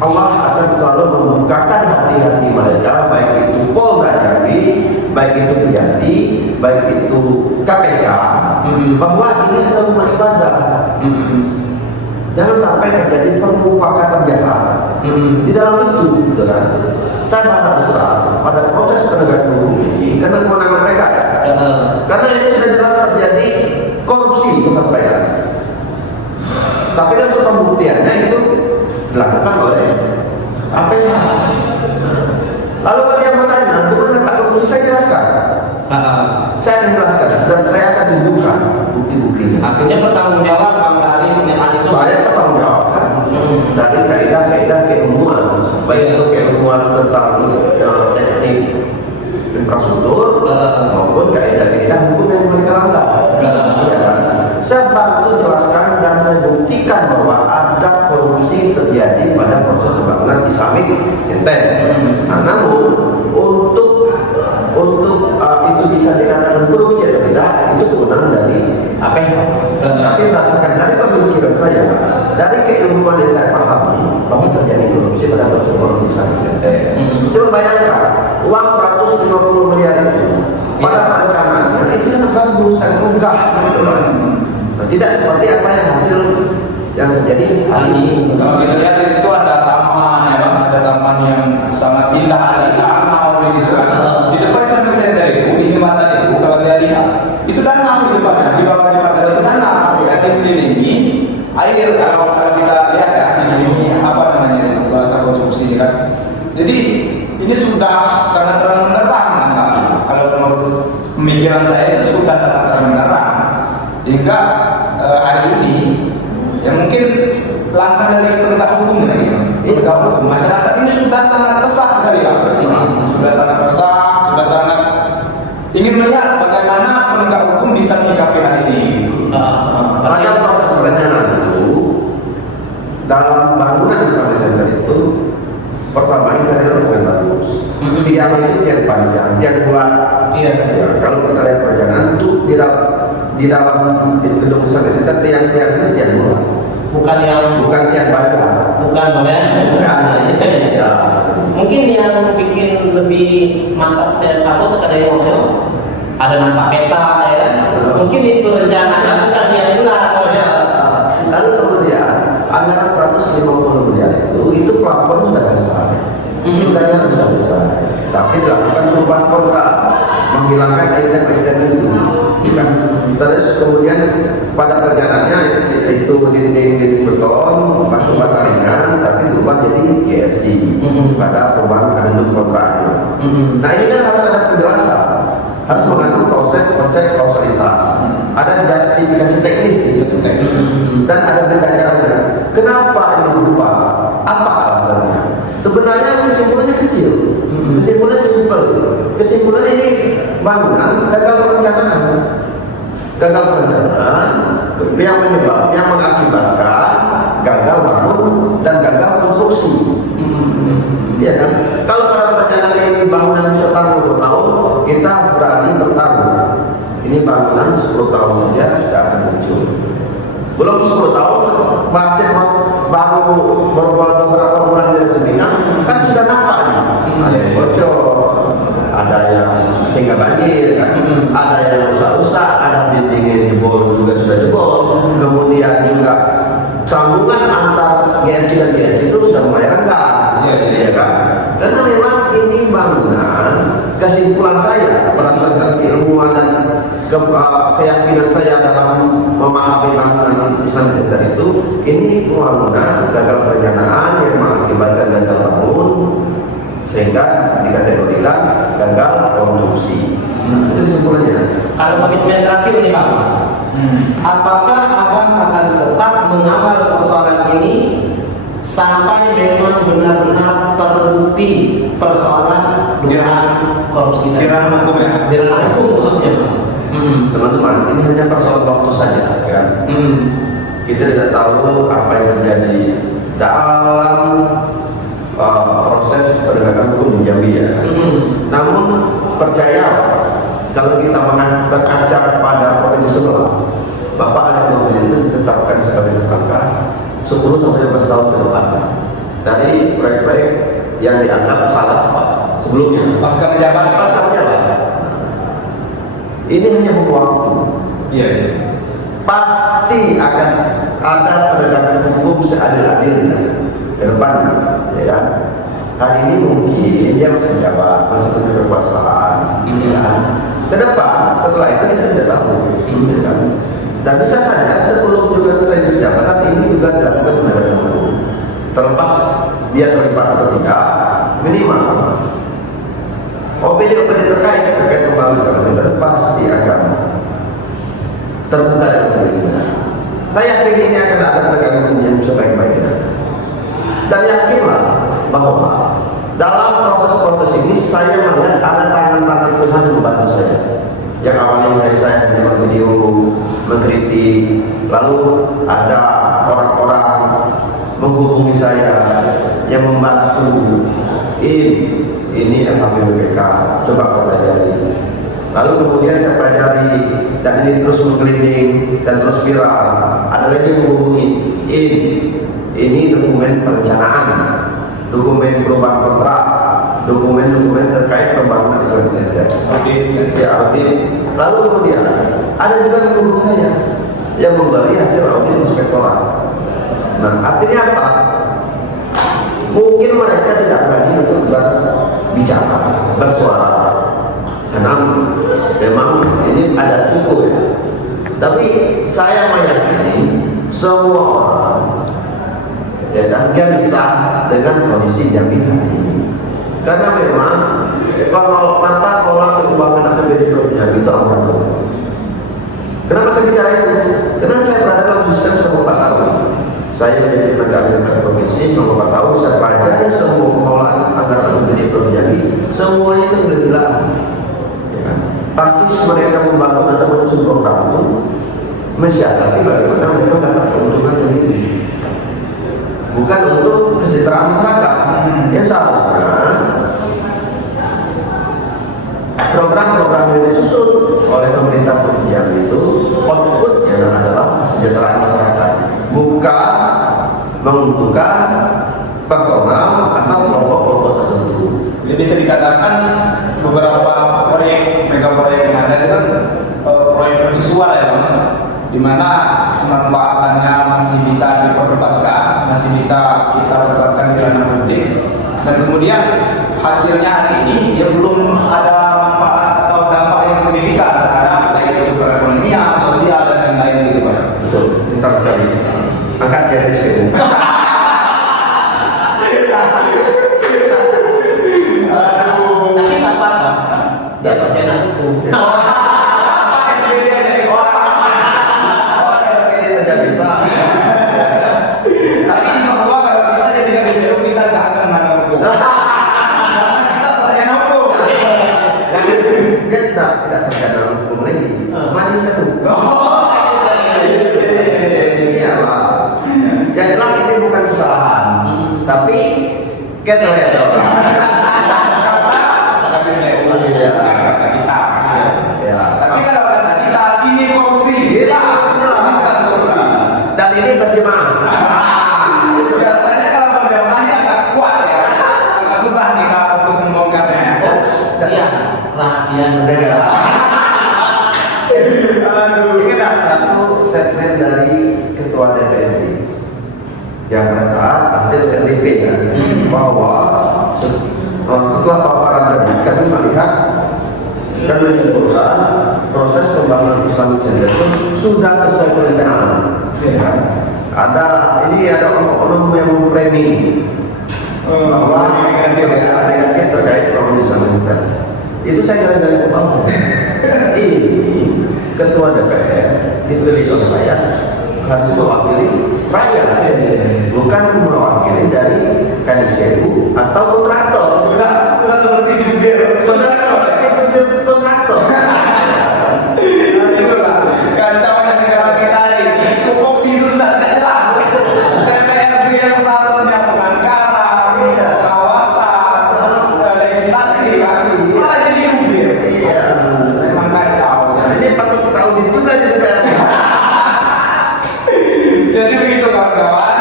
Allah akan selalu membukakan hati-hati mereka, baik itu Polda Jambi, baik itu Kejati, baik itu KPK, bahwa ini adalah rumah ibadah. Jangan sampai terjadi permufakatan jahat di dalam itu, gitu kan? Saya berharap besar pada proses penegakan hukum ini, karena kewenangan mereka ya. Karena ini sudah jelas terjadi korupsi sesampaian. Tapi kan untuk pembuktiannya itu Saya akan jelaskan dan saya akan tunjukkan bukti-buktinya. Akhirnya bertanggung jawab Bang dari pernyataan itu. Saya bertanggung jawab kan dari kaidah-kaidah keilmuan, baik itu keilmuan tentang teknik infrastruktur maupun kaidah-kaidah hukum yang mereka langgar. Ya kan? Saya bantu jelaskan dan saya buktikan bahwa ada korupsi terjadi pada proses pembangunan Islamic Center. Nah, namun untuk itu bisa dikatakan korupsi atau tidak, itu kewenangan dari APH. Tapi berdasarkan dari pemikiran saya, dari keilmuan yang saya pahami bahwa terjadi korupsi pada proses pembangunan Islamic Center. Coba bayangkan, uang 150 miliar itu pada perencanaannya itu sangat bagus, sangat megah, tidak seperti apa yang hasil yang terjadi hari ini. Kalau kita lihat di situ ada taman, ya Bang, ada taman yang sangat indah, ada danau di situ kan. Di depan Islamic Center itu, di jembatan itu, kalau saya lihat, itu danau di depannya, di bawah jembatan itu danau, dan dikelilingi air. Kalau kita lihat ya, dikelilingi apa namanya itu, bahasa konstruksi kan. Jadi ini sudah sangat terang benderang, kalau menurut pemikiran saya itu sudah sangat terang benderang. Hingga hari ini ya mungkin langkah dari penegak hukum lagi, penegak hukum masyarakat ini sudah sangat resah sekali Pak. Sudah sangat resah, sudah sangat ingin melihat bagaimana penegak hukum bisa menyikapi hal ini. Pada proses perencanaan itu, dalam bangunan Islamic Center itu, pertama interior sangat bagus. Tiang itu tiang panjang, tiang bulat. Ya, kalau kita lihat perencanaan itu di dalam gedung Islamic Center tiang-tiang itu tiang bulat. Bukan tiang baja. Bukan ya. Ya. Mungkin yang bikin lebih mantap dan aku terkadang yang ada nampak peta ya kan. Mungkin itu rencananya bukan tiang bulat. Lalu kemudian anggaran 150 miliar itu plafon sudah selesai, interior sudah selesai, tapi dilakukan perubahan kontrak, menghilangkan item-item itu. Terus kemudian pada perjalanannya itu dinding beton, batu bata ringan, tapi diubah jadi GSC pada perubahan adendum kontrak. Nah ini kan harus ada penjelasan, harus mengandung konsep kausalitas, ada justifikasi teknis di situ, dan ada pertanyaannya. Kenapa ini berubah? Apa alasannya? Sebenarnya kesimpulannya kecil, kesimpulannya simpel. Kesimpulan ini bangunan gagal perencanaan, yang mengakibatkan gagal bangun dan gagal konstruksi. Ya kan? Kalau pada perencanaan ini bangunan bisa tahan 20 tahun, kita berani bertaruh. Ini bangunan 10 tahun saja tidak akan muncul. Belum 10 tahun, masih baru beberapa bulan dari sembilan, kan sudah nampak nih. Ada yang bocor, ada yang hingga banjir, kan? Ada yang rusak-rusak, ada dinding yang jebol juga sudah jebol. Kemudian juga sambungan antar GSC dan GSC itu sudah mulai renggang, ya kan? Karena memang ini bangunan, kesimpulan saya berdasarkan keilmuan dan keyakinan saya dalam memahami bangunan Islamic Center itu, ini bangunan gagal perencanaan yang mengakibatkan gagal bangun sehingga dikategorikan gagal konstruksi. Itu kesimpulannya. Kalau komitmen terakhir nih Pak, apakah Abang akan tetap mengawal persoalan ini sampai memang benar-benar terbukti persoalan dugaan korupsi Di ranah hukum ya? Di ranah hukum khususnya Pak. Teman-teman, ini hanya persoalan waktu saja, kan? Kita tidak tahu apa yang terjadi dalam proses penegakan hukum di Jambi ya. Namun percaya kalau kita berkaca pada provinsi sebelah, Bapak ada yang itu ditetapkan sebagai tersangka 10 sampai 15 tahun ke depan dari proyek-proyek yang dianggap salah sebelumnya. Pasca jabat. Ini hanya butuh waktu. Iya. Pasti akan ada penegakan hukum seadil-adilnya ke depan, ya kan? Hari ini mungkin dia masih menjabat, masih punya kekuasaan, ya kan? Ke depan, setelah itu kita tidak tahu, ya kan? Dan bisa saja sebelum juga selesai jabatan ini juga dilakukan penegakan hukum. Terlepas dia terlibat atau tidak, minimal OPD terkait pembangunan Islamic Center pasti mengkritik, lalu ada orang-orang menghubungi saya yang membantu, ini LHPPK, coba kau pelajari. Lalu kemudian saya pelajari dan ini terus mengkeliling dan terus viral. Ada lagi yang menghubungi, ini dokumen perencanaan, dokumen perubahan kontrak, dokumen-dokumen terkait pembangunan Islamic Center. Ya, audit. Lalu kemudian ada juga yang menghubungi saya yang membeli hasil audit inspektorat. Nah, artinya apa? Mungkin mereka tidak berani untuk berbicara, bersuara, karena memang ini ada risiko ya. Tapi saya meyakini semua orang ya dan gelisah dengan kondisi jaminan ini. Karena memang kalau tata kelola keuangan APBD Provinsi Jambi itu ambrol. Kenapa saya bicara itu? Karena saya berada dalam sistem selama 4 tahun. Saya menjadi tenaga ahli provinsi selama 4 tahun. Saya pelajari semua pengelolaan anggaran APBD Provinsi Jambi. Semuanya itu gila-gilaan. Ya. Pasti mereka membangun atau menyusun program itu mensiasati bagaimana mereka mendapat keuntungan sendiri. Bukan untuk kesejahteraan masyarakat. Yang seharusnya program-program yang disusun oleh pemerintah Provinsi Jambi itu outputnya adalah kesejahteraan masyarakat, bukan menguntungkan personal atau kelompok-kelompok tertentu. Jadi bisa dikatakan beberapa proyek, mega proyek yang ada itu kan proyek mercusuar ya Bang, di mana manfaatnya masih bisa diperdebatkan, masih bisa kita perdebatkan di ranah publik, dan kemudian hasilnya hari ini ya belum ada manfaat atau dampak yang signifikan terhadap baik itu perekonomian, sosial dan lain-lain gitu Pak. Betul, pintar sekali. Angkat dia di sini. Tapi nggak pas Pak. Dia sarjana hukum. Tapi insya Allah kalau kita jadi KBCU kita nggak akan mana hukum. Kita sarjana hukum. Dia tidak sarjana hukum lagi, magister hukum. Iyalah. Yang jelas ini bukan kesalahan, tapi keteledo. KBCU kata kita. Ya. Tapi kalau kata kita ini korupsi, kita korupsi. Dan ini berjemaah. Biasanya kalau berjamaahnya agak kuat ya, agak susah kita untuk membongkarnya. Iya, rahasia Negara. Aduh. Ini kan satu statement dari Ketua DPRD yang pada saat hasil LDP kan, bahwa setelah paparan tadi kami melihat dan menyimpulkan proses pembangunan Islamic Center itu sudah sesuai perencanaan. Ya. Ada oknum yang mempremi bahwa ada negatif terkait pembangunan Islamic Center. Itu saya kira dari pembangunan. Ini Ketua DPR dipilih oleh rakyat harus mewakili rakyat, bukan mewakili dari KSPU atau kontraktor. Sudah seperti jubir. Sudah seperti kontraktor. Itulah kacaunya negara kita ini. Tupoksi itu sudah tidak jelas. DPRD yang seharusnya penganggaran, pengawasan, terus legislasi, malah jadi jubir. Iya. Memang kacau. Nah, ini patut kita audit juga di DPR. Jadi begitu kawan-kawan,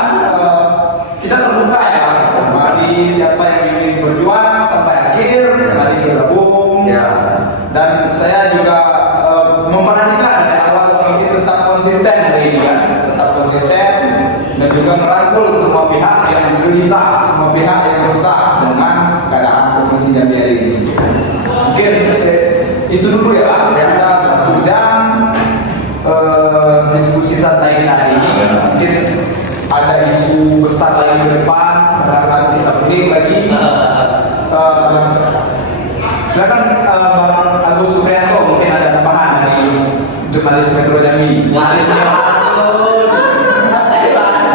kita terbuka ya. Mari siapa yang ingin berjuang sampai akhir, mari bergabung. Ya. Dan saya juga memperhatikan dari awal pemimpin tetap konsisten hari ini kan, tetap konsisten dan juga merangkul semua pihak yang gelisah, semua pihak yang resah dengan keadaan Provinsi Jambi hari ini. Mungkin itu dulu ya Pak. Kita 1 jam diskusi santai kita hari ini. Mungkin ada isu besar lagi ke depan, akan kita pilih lagi. Silakan Bang Agus Supriyanto, mungkin ada tambahan dari jurnalis Metro Jambi.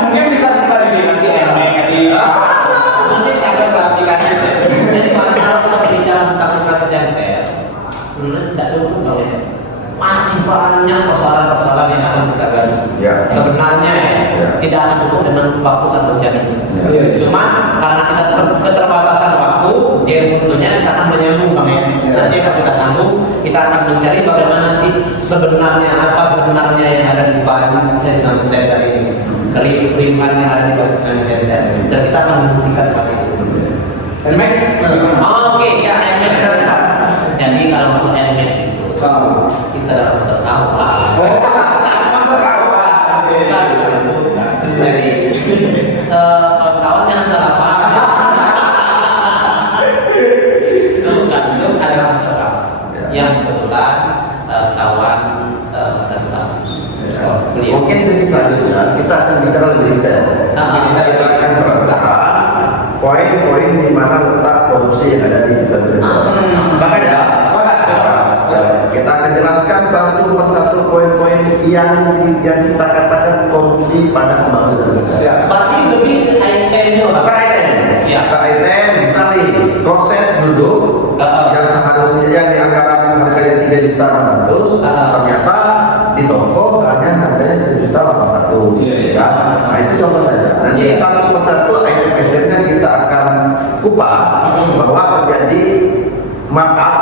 Mungkin bisa diklarifikasi Mungkin akan beraplikasi. Jadi kalau kita bicara tentang Islamic Center, sebenarnya tidak cukup ya. masih banyak persoalan-persoalan yang akan kita gali. Ya. Sebenarnya Ya. tidak akan cukup dengan waktu 1 jam ini. Ya. Cuma karena kita keterbatasan waktu, ya tentunya kita akan menyambung Bang ya. Nanti akan kita sambung, kita akan mencari bagaimana sih sebenarnya apa sebenarnya yang ada di balik Islamic Center ini, keributan yang ada di balik Islamic Center, dan kita akan membuktikan pada itu. Oke, ya NMAX. Jadi kalau untuk NMAX itu kita dapat tertawa. Jadi kawan-kawan jangan salah paham. Itu adalah masalah yang kebetulan kawan satu tahun. Mungkin sesi selanjutnya kita akan bicara lebih detail. Kita akan terangkan poin-poin di mana letak korupsi yang ada di Islamic Center. Makanya kita akan jelaskan satu persatu poin-poin yang kita katakan korupsi pada pembangunan. Siap. Berarti lebih itemnya Pak. Per item, Siap. per item misalnya kloset duduk yang seharusnya yang di anggaran harganya 3.800.000 ternyata di toko hanya harganya 1.800.000. Iya, iya. Ya. Nah itu contoh saja. Nanti Iya. satu persatu item-itemnya kita akan kupas bahwa terjadi markup